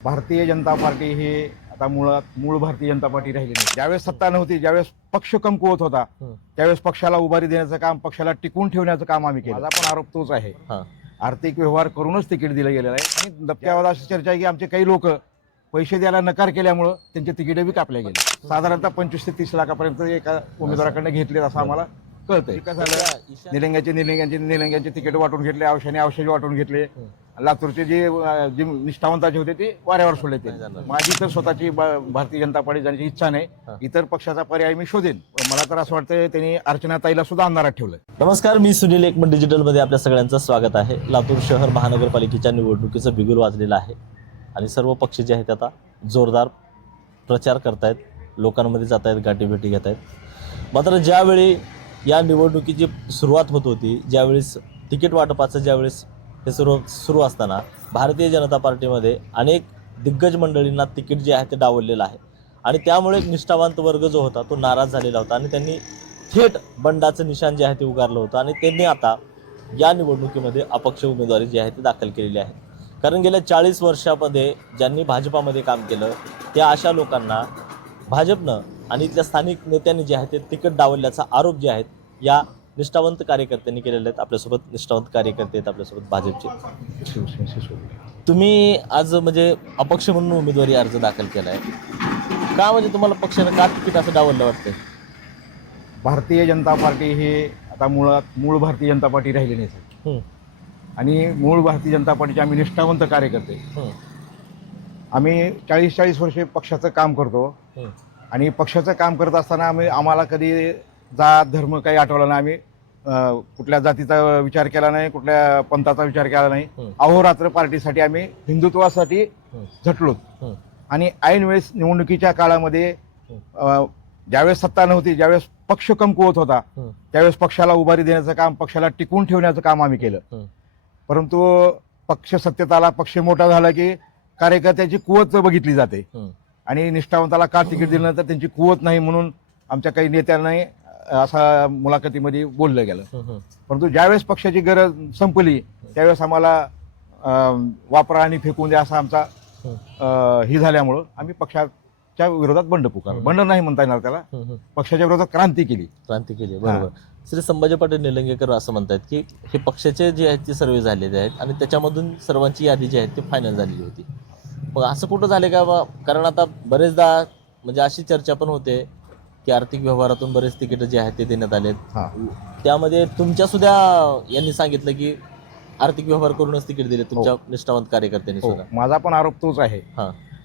Bharatiya Janata party ही आता मूळ Bharatiya Janata party राहिली नाही. ज्यावेळेस सत्ता नव्हती, ज्यावेळेस पक्ष कमकुवत होता, त्यावेळेस पक्षाला उभारी देण्याचं काम, पक्षाला टिकवून ठेवण्याचं काम आम्ही केलं. माझा पण आरोप तोच आहे. आर्थिक व्यवहार करूनच तिकीट दिलं गेलेलं आहे. आणि दबक्यावर अशी चर्चा आहे की आमचे काही लोक पैसे द्यायला नकार केल्यामुळं त्यांचे तिकीट बी कापले गेले. साधारणतः 25 ते 30 लाखापर्यंत एका उमेदवाराकडनं घेतले असं आम्हाला कळतंय. कसं झालं, निलंग्याचे तिकीट वाटून घेतले, औषधी वाटून घेतले. लातूरचे जे निष्ठावंताचे होते ते वाऱ्यावर सोडले. ते माझी तर स्वतःची भारतीय जनता पार्टी जाण्याची इच्छा नाही. इतर पक्षाचा पर्याय मी शोधेन. मला तर असं वाटतं त्यांनी अर्चनाताईला सुद्धा अंधारात ठेवलं. नमस्कार, मी सुनील एकमत डिजिटलमध्ये आपल्या सगळ्यांचं स्वागत आहे. लातूर शहर महानगरपालिकेच्या निवडणुकीचं बिगुल वाजलेलं आहे आणि सर्व पक्ष जे आहेत आता जोरदार प्रचार करतायत, लोकांमध्ये जात आहेत, गाठीभेटी घेत आहेत. मात्र ज्यावेळी या निवडणुकीची सुरुवात होत होती, ज्यावेळेस तिकीट वाटपाचं ज्यावेळेस हे सुरू असताना भारतीय जनता पार्टीमध्ये अनेक दिग्गज मंडळींना तिकीट जे आहे ते डावललेलं आहे आणि त्यामुळे निष्ठावंत वर्ग जो होता तो नाराज झालेला होता आणि त्यांनी थेट बंडाचं निशाण जे आहे ते उगारलं होतं आणि त्यांनी आता या निवडणुकीमध्ये अपक्ष उमेदवारी जी आहे ती दाखल केलेली आहे. कारण गेल्या 40 वर्षामध्ये ज्यांनी भाजपामध्ये काम केलं त्या अशा लोकांना भाजपनं आणि इथल्या स्थानिक नेत्यांनी जे आहे ते तिकीट डावलल्याचा आरोप जे आहेत या निष्ठावंत कार्यकर्त्यांनी केलेले आहेत. आपल्यासोबत निष्ठावंत कार्यकर्ते आहेत, आपल्यासोबत भाजपचे. तुम्ही आज म्हणजे अपक्ष म्हणून उमेदवारी अर्ज दाखल केला आहे का? म्हणजे तुम्हाला पक्षानं का तिकीट असं डावललं वाटतं? भारतीय जनता पार्टी ही आता मूळ भारतीय जनता पार्टी राहिली नाही. आणि मूळ भारतीय जनता पार्टीचे आम्ही निष्ठावंत कार्यकर्ते. आम्ही 40 वर्षे पक्षाचं काम करतो आणि पक्षाचं काम करत असताना आम्हाला कधी जात धर्म काही आठवला नाही. आम्ही कुठल्या जातीचा विचार केला नाही, कुठल्या पंथाचा विचार केला नाही. अहोरात्र पार्टीसाठी आम्ही हिंदुत्वासाठी झटलो. आणि ऐन वेळेस निवडणुकीच्या काळामध्ये ज्यावेळेस सत्ता नव्हती, ज्यावेळेस पक्ष कमकुवत होता, त्यावेळेस पक्षाला उभारी देण्याचं काम, पक्षाला टिकवून ठेवण्याचं काम आम्ही केलं. परंतु पक्ष सत्तेत आला, पक्ष मोठा झाला की कार्यकर्त्याची कुवत बघितली जाते आणि निष्ठावंताला का तिकीट दिलं तर त्यांची कुवत नाही म्हणून आमच्या काही नेत्यांनाही असा मुलाखतीमध्ये बोललं गेलं. परंतु ज्यावेळेस पक्षाची गरज संपली त्यावेळेस आम्हाला वापरा आणि फेकून द्या असा आमचा ही झाल्यामुळं आम्ही पक्षाच्या विरोधात बंड पुकारलं. बंड नाही म्हणता येणार त्याला, पक्षाच्या विरोधात क्रांती केली. बरोबर. श्री संभाजी पाटील निलंगेकर असं म्हणतात की हे पक्षाचे जे आहेत ते सर्वे झालेले आहेत आणि त्याच्यामधून सर्वांची यादी जी आहे ती फायनल झालेली होती. मग असं कुठं झाले का? कारण आता बरेचदा म्हणजे अशी चर्चा पण होते की आर्थिक व्यवहारातून बरेच तिकीट जे आहेत ते देण्यात आलेत. त्यामध्ये तुमच्या सुद्धा यांनी सांगितलं की आर्थिक व्यवहार करूनच तिकीट दिले तुमच्या निष्ठावंत कार्यकर्त्यांनी सुद्धा. माझा पण आरोप तोच आहे.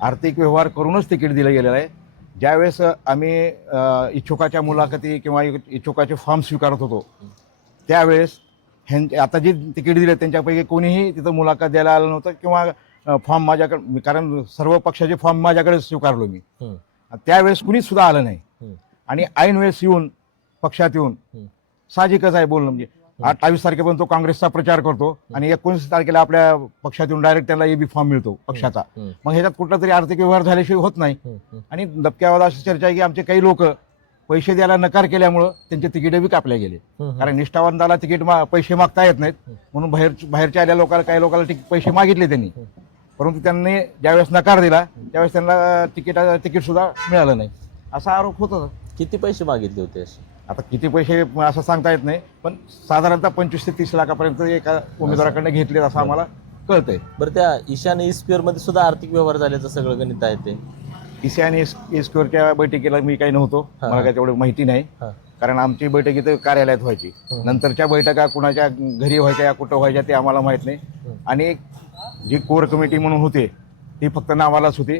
आर्थिक व्यवहार करूनच तिकीट दिलं गेलेलं आहे. ज्यावेळेस आम्ही इच्छुकाच्या मुलाखती किंवा इच्छुकाचे फॉर्म स्वीकारत होतो त्यावेळेस आता जी तिकीट दिले त्यांच्यापैकी कोणीही तिथं मुलाखत द्यायला आलं नव्हतं किंवा फॉर्म माझ्याकडे, कारण सर्व पक्षाचे फॉर्म माझ्याकडे स्वीकारलो मी. त्यावेळेस कुणीच सुद्धा आलं नाही. आणि ऐन वेळेस येऊन पक्षात येऊन साहजिकच आहे बोलणं. म्हणजे 28 तारखेपर्यंत तो काँग्रेसचा प्रचार करतो आणि 29 तारखेला आपल्या पक्षात येऊन डायरेक्ट त्याला एबी फॉर्म मिळतो पक्षाचा. मग ह्याच्यात कुठला तरी आर्थिक व्यवहार झाल्याशिवाय होत नाही. आणि दबक्यावर अशी चर्चा आहे की आमचे काही लोक पैसे द्यायला नकार केल्यामुळं त्यांचे तिकीट बी कापले गेले. कारण निष्ठावंताला तिकीट पैसे मागता येत नाहीत म्हणून बाहेरच्या आल्या लोकांना, काही लोकांना पैसे मागितले त्यांनी. परंतु त्यांनी ज्यावेळेस नकार दिला त्यावेळेस त्यांना तिकीट सुद्धा मिळालं नाही असा आरोप होत होता. किती पैसे मागितले होते असे? आता किती पैसे असं सांगता येत नाही, पण साधारणतः 25 ते 30 लाखापर्यंत एका उमेदवाराकडनं घेतले असं आम्हाला कळतंय. बरं, त्या ईशान्य स्क्वेअर मध्ये सुद्धा आर्थिक व्यवहार झाल्याचं सगळं गणित आहे ते. ईशान्य स्क्वेअरच्या बैठकीला मी काही नव्हतो, मला काही तेवढं माहिती नाही. कारण आमची बैठक इथं कार्यालयात व्हायची. नंतरच्या बैठका कुणाच्या घरी व्हायच्या या कुठं व्हायच्या ते आम्हाला माहित नाही. आणि जी कोर कमिटी म्हणून होते ती फक्त नावालाच होती.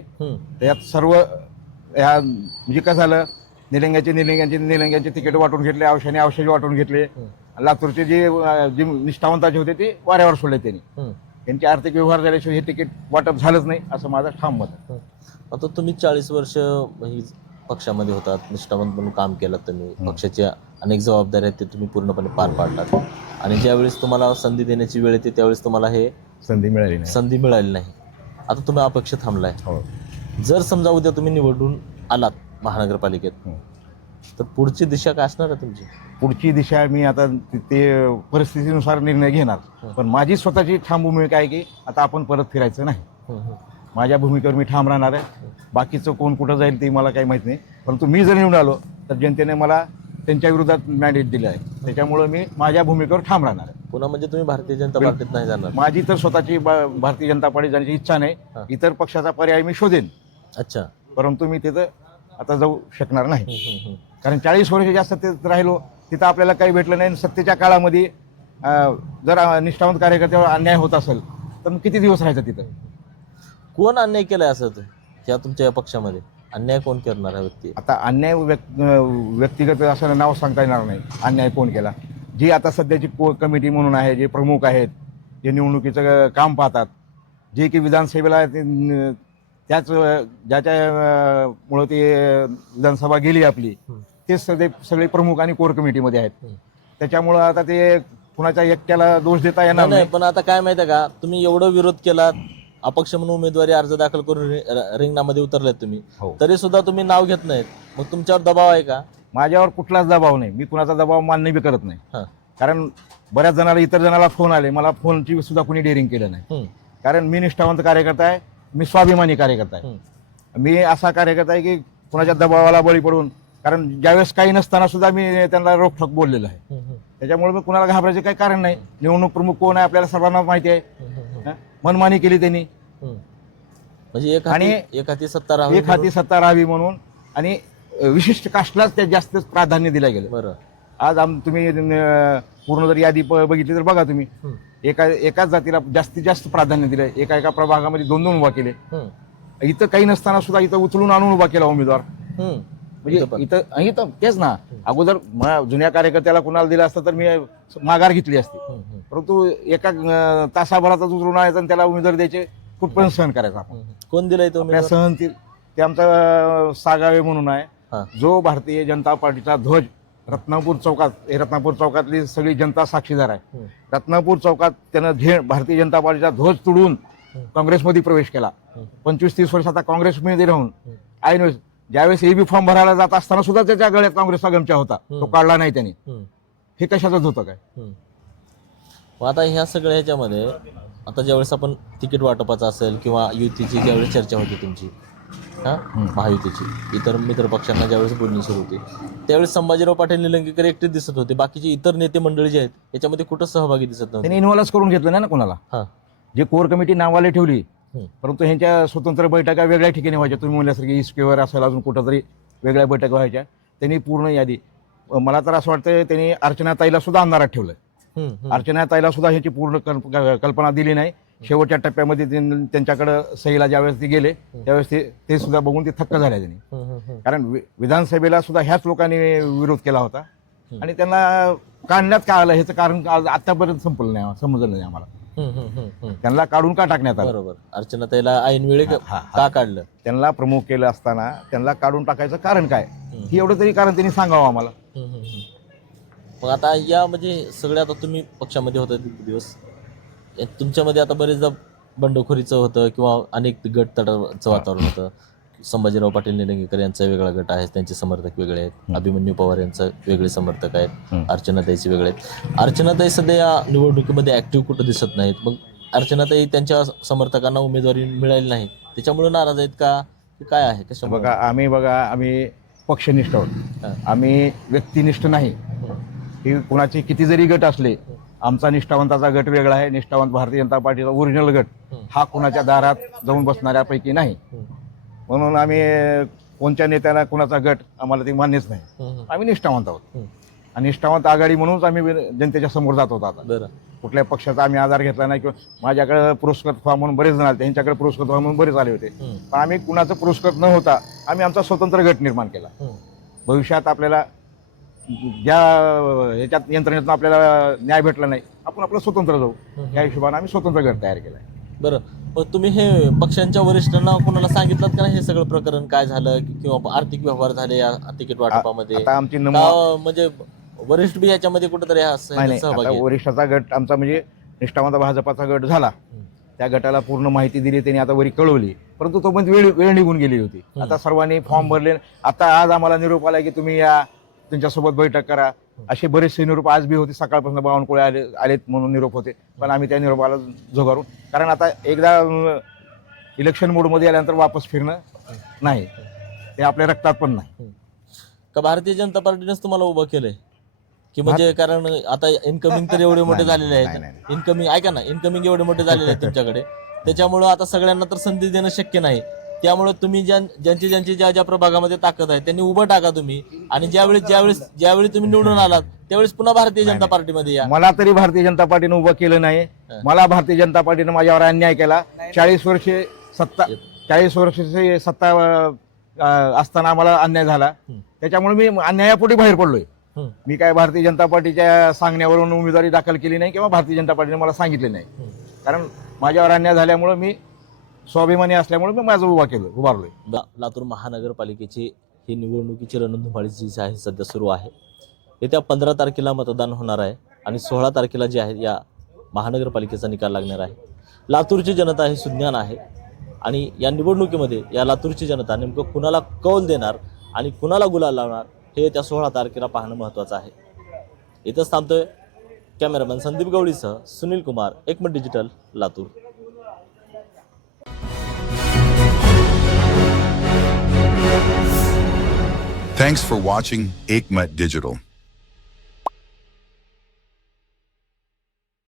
त्यात सर्व ह्या म्हणजे कसं झालं, निलंग्याचे तिकीट वाटून घेतले, औषधी वाटून घेतले. लातूरचे जे निष्ठावंताचे होते ते वाऱ्यावर सोडले त्यांनी. त्यांचे आर्थिक व्यवहार झाल्याशिवाय हे तिकीट वाटप झालंच नाही असं माझं ठाम मत आहे. आता तुम्ही 40 वर्ष ही पक्षामध्ये होतात, निष्ठावंत म्हणून काम केलं तुम्ही, पक्षाच्या अनेक जबाबदाऱ्या आहेत ते तुम्ही पूर्णपणे पार पाडलात. आणि ज्यावेळेस तुम्हाला संधी देण्याची वेळ येते त्यावेळेस तुम्हाला हे संधी मिळाली नाही. आता तुम्ही अपक्ष थांबलाय. जर समजा उद्या तुम्ही निवडून आलात महानगरपालिकेत तर पुढची दिशा काय असणार आहे तुमची? पुढची दिशा मी आता ते परिस्थितीनुसार निर्णय घेणार. पण माझी स्वतःची ठाम भूमिका आहे की आता आपण परत फिरायचं नाही. माझ्या भूमिकेवर मी ठाम राहणार आहे. बाकीचं कोण कुठं जाईल ते मला काही माहीत नाही, परंतु मी जर निवडून आलो तर जनतेने मला त्यांच्या विरोधात मॅन्डेट दिलं आहे. त्याच्यामुळं मी माझ्या भूमिकेवर ठाम राहणार आहे. पुन्हा म्हणजे तुम्ही भारतीय जनता पार्टीत नाही जाणार? माझी तर स्वतःची भारतीय जनता पार्टीत जाण्याची इच्छा नाही. इतर पक्षाचा पर्याय मी शोधेन. अच्छा. परंतु मी तिथं आता जाऊ शकणार नाही. कारण 40 वर्ष ज्या सत्तेत राहिलो तिथं आपल्याला काही भेटलं नाही. सत्तेच्या काळामध्ये जर निष्ठावंत कार्यकर्त्यावर अन्याय होत असेल तर मग किती दिवस राहायचं तिथं? कोण अन्याय केलाय असं या तुमच्या या पक्षामध्ये? अन्याय कोण करणार आहे व्यक्ती? आता अन्याय व्यक्तिगत असं नाव सांगता येणार नाही अन्याय कोण केला. जी आता सध्याची कमिटी म्हणून आहे, जे प्रमुख आहेत, जे निवडणुकीचं काम पाहतात, जे की विधानसभेला त्याच ज्याच्यामुळं ते विधानसभा गेली आपली, तेच सगळे प्रमुख आणि कोर कमिटीमध्ये आहेत. त्याच्यामुळं आता ते कुणाच्या एकट्याला दोष देता येणार नाही. नाही. पण आता काय माहिती आहे का, तुम्ही एवढं विरोध केलात, अपक्ष म्हणून उमेदवारी अर्ज दाखल करून रिंगणामध्ये उतरलेत तुम्ही, तरी सुद्धा तुम्ही नाव घेत नाहीत. मग तुमच्यावर दबाव आहे का? माझ्यावर कुठलाच दबाव नाही. मी कुणाचा दबाव मान्य बी करत नाही. कारण बऱ्याच जणाला, इतर जणाला फोन आले, मला फोनची सुद्धा कुणी डेअरिंग केलं नाही. कारण मी निष्ठावंत कार्यकर्ता आहे, मी स्वाभिमानी कार्यकर्ता आहे. मी असा कार्यकर्ता आहे की कुणाच्या दबावाला बळी पडून, कारण ज्यावेळेस काही नसताना सुद्धा मी त्यांना रोखठोक बोललेलं आहे. त्याच्यामुळे मी कुणाला घाबरायचं काही कारण नाही. निवडणूक प्रमुख कोण आहे आपल्याला सर्वांना माहिती आहे. मनमानी केली त्यांनी, म्हणजे एक हाती सत्ता राहावी म्हणून, आणि विशिष्ट कास्टलाच त्या जास्त प्राधान्य दिलं गेलं. बरं. आज तुम्ही पूर्ण जर यादी बघितली तर बघा तुम्ही, एकाच जातीला जास्तीत जास्त प्राधान्य दिलं. एका प्रभागामध्ये 2-2 उभा केले. इथं काही नसताना सुद्धा इथं उचलून आणून उभा केला उमेदवार. म्हणजे इथं तेच ना, अगोदर जुन्या कार्यकर्त्याला कुणाला दिलं असतं तर मी माघार घेतली असती. परंतु एका तासाभरातच उचलून आणायचं आणि त्याला उमेदवार द्यायचे, कुठपर्यंत सहन करायचं आपण? कोण दिलाय तो सहन? ते आमचा सागावे म्हणून आहे, जो भारतीय जनता पार्टीचा ध्वज रत्नापूर चौकातली सगळी जनता साक्षीदार आहे. रत्नापूर चौकात त्यानं भारतीय जनता पार्टीचा ध्वज तुडून काँग्रेसमध्ये प्रवेश केला. 25-30 वर्ष आता काँग्रेसमध्ये राहून ऐन ज्यावेळेस एबी फॉर्म भरायला जात असताना सुद्धा त्याच्या गळ्यात काँग्रेसचा गमछा होता, तो काढला नाही त्यांनी. हे कशाचंच होतं काय? आता ह्या सगळ्या ह्याच्यामध्ये आता ज्यावेळेस आपण तिकीट वाटपाचं असेल किंवा युतीची ज्यावेळेस चर्चा होती तुमची, महायुतीची, इतर मित्र पक्षांना ज्यावेळेस बोलणी सुरू होती, त्यावेळेस संभाजीराव पाटील निलंगेकर एकटे दिसत होते. बाकीचे इतर नेते मंडळी जे आहेत याच्यामध्ये कुठं सहभागी दिसत नव्हते. त्यांनी इन्व्हॉल्व्ह करून घेतलं नाही ना कोणाला. जे कोर कमिटी नावाला ठेवली, परंतु ह्यांच्या स्वतंत्र बैठका वेगळ्या ठिकाणी व्हायच्या. तुम्ही म्हणल्यासारखी इस्केवर असेल, अजून कुठंतरी वेगळ्या बैठका व्हायच्या. त्यांनी पूर्ण यादी, मला तर असं वाटतं त्यांनी अर्चनाताईला सुद्धा अंधारात ठेवलं. अर्चनाताईला सुद्धा ह्याची पूर्ण कल्पना दिली नाही. शेवटच्या टप्प्यामध्ये त्यांच्याकडे सहीला ज्यावेळेस ते गेले त्यावेळेस ते सुद्धा बघून ते थक्क झाले त्यांनी. कारण विधानसभेला सुद्धा ह्याच लोकांनी विरोध केला होता आणि त्यांना काढण्यात काय आलं ह्याचं कारण आतापर्यंत समजलं नाही आम्हाला. त्यांना काढून का टाकण्यात आलं? बरोबर. अर्चनाताईला ऐनवेळी का काढलं? त्यांना प्रमुख केलं असताना त्यांना काढून टाकायचं कारण काय, ही एवढं तरी कारण त्यांनी सांगावं आम्हाला. मग आता या म्हणजे सगळ्या, आता तुम्ही पक्षामध्ये होता दिवस, तुमच्यामध्ये आता बरेचदा बंडखोरीचं होतं किंवा अनेक गट तटाचं वातावरण होतं. संभाजीराव पाटील निलंगेकर यांचा वेगळा गट आहे, त्यांचे समर्थक वेगळे आहेत. अभिमन्यू पवार यांचा वेगळे समर्थक आहेत. अर्चनाताईचे वेगळे आहेत. अर्चनाताई सध्या या निवडणुकीमध्ये ऍक्टिव्ह कुठं दिसत नाहीत. मग अर्चनाताई त्यांच्या समर्थकांना उमेदवारी मिळाली नाही, त्याच्यामुळे नाराज आहेत का, काय आहे? कशा? आम्ही पक्षनिष्ठ आहोत, आम्ही व्यक्तिनिष्ठ नाही. की कुणाचे किती जरी गट असले, आमचा निष्ठावंताचा गट वेगळा आहे. निष्ठावंत भारतीय जनता पार्टीचा ओरिजिनल गट हा कुणाच्या दारात जाऊन बसणाऱ्यापैकी नाही. म्हणून आम्ही कोणत्या नेत्याला कुणाचा गट आम्हाला ते मान्यच नाही. आम्ही निष्ठावंत आहोत आणि निष्ठावंत आघाडी म्हणूनच आम्ही जनतेच्या समोर जात होतो. आता कुठल्या पक्षाचा आम्ही आधार घेतला नाही. किंवा माझ्याकडे पुरस्कृत व्हा म्हणून बरेच जण आले, त्यांच्याकडे पुरस्कृत व्हा म्हणून बरेच आले होते. पण आम्ही कुणाचं पुरस्कृत न होता आम्ही आमचा स्वतंत्र गट निर्माण केला. भविष्यात आपल्याला ज्या ह्याच्यात यंत्रणेतून आपल्याला न्याय भेटला नाही, आपण आपलं स्वतंत्र जाऊ, या हिशोबाने आम्ही स्वतंत्र गट तयार केला. बरं. मग तुम्ही हे पक्षांच्या वरिष्ठांना कोणाला सांगितलं का हे सगळं प्रकरण काय झालं किंवा आर्थिक व्यवहार झाले या तिकीट वाटपामध्ये? आता आमची म्हणजे वरिष्ठ बी याच्यामध्ये कुठेतरी सहभागी? वरिष्ठाचा गट आमचा म्हणजे निष्ठावंत भाजपाचा गट झाला. त्या गटाला पूर्ण माहिती दिली, त्यांनी आता वरी कळवली, परंतु तो पण वेळ निघून गेली होती. आता सर्वांनी फॉर्म भरले. आता आज आम्हाला निरोप आला की तुम्ही या, त्यांच्यासोबत बैठक करा. असे बरेचसे निरोप आज बी होते. सकाळपासून बावनकुळे आलेत म्हणून निरोप होते, पण आम्ही त्या निरोपाला झुगारून, कारण आता एकदा इलेक्शन मोडमध्ये आल्यानंतर वापस फिरणं नाही, ते आपल्या रक्तात पण नाही. का भारतीय जनता पार्टीनेच तुम्हाला उभं केलंय की म्हणजे कारण आता इन्कमिंग तर एवढे मोठे झालेले आहेत, नाही. इन्कमिंग ऐका ना, इन्कमिंग एवढे मोठे झालेले आहेत तुमच्याकडे, त्याच्यामुळं आता सगळ्यांना तर संधी देणं शक्य नाही. त्यामुळे तुम्ही ज्यांची ज्या ज्या प्रभागामध्ये ताकद आहे त्यांनी उभं टाका तुम्ही, आणि ज्यावेळी तुम्ही निवडून आलात त्यावेळेस पुन्हा भारतीय जनता पार्टीमध्ये या. मला तरी भारतीय जनता पार्टीने उभं केलं नाही. मला भारतीय जनता पार्टीने माझ्यावर अन्याय केला. 40 वर्षे सत्ता असताना मला अन्याय झाला. त्याच्यामुळे मी अन्यायापोटी बाहेर पडलोय. मी काय भारतीय जनता पार्टीच्या सांगण्यावरून उमेदवारी दाखल केली नाही किंवा भारतीय जनता पार्टीने मला सांगितले नाही. कारण माझ्यावर अन्याय झाल्यामुळे, मी स्वाभिमानी असल्यामुळे मी माझं उभारलोय. लातूर महानगरपालिकेची ही निवडणुकीची रणधुमाळी जी आहे सध्या सुरू आहे. येत्या 15 तारखेला मतदान होणार आहे आणि 16 तारखेला जे आहे या महानगरपालिकेचा निकाल लागणार आहे. लातूरची जनता ही सुज्ञान आहे आणि या निवडणुकीमध्ये या लातूरची जनता नेमकं कुणाला कौल देणार आणि कुणाला गुलाल लावणार हे त्या 16 तारखेला पाहणं महत्त्वाचं आहे. इथंच थांबतोय. कॅमेरामॅन संदीप गवळीसह सुनील कुमार, एकमत digital, Latur. Thanks for watching Ekmat Digital.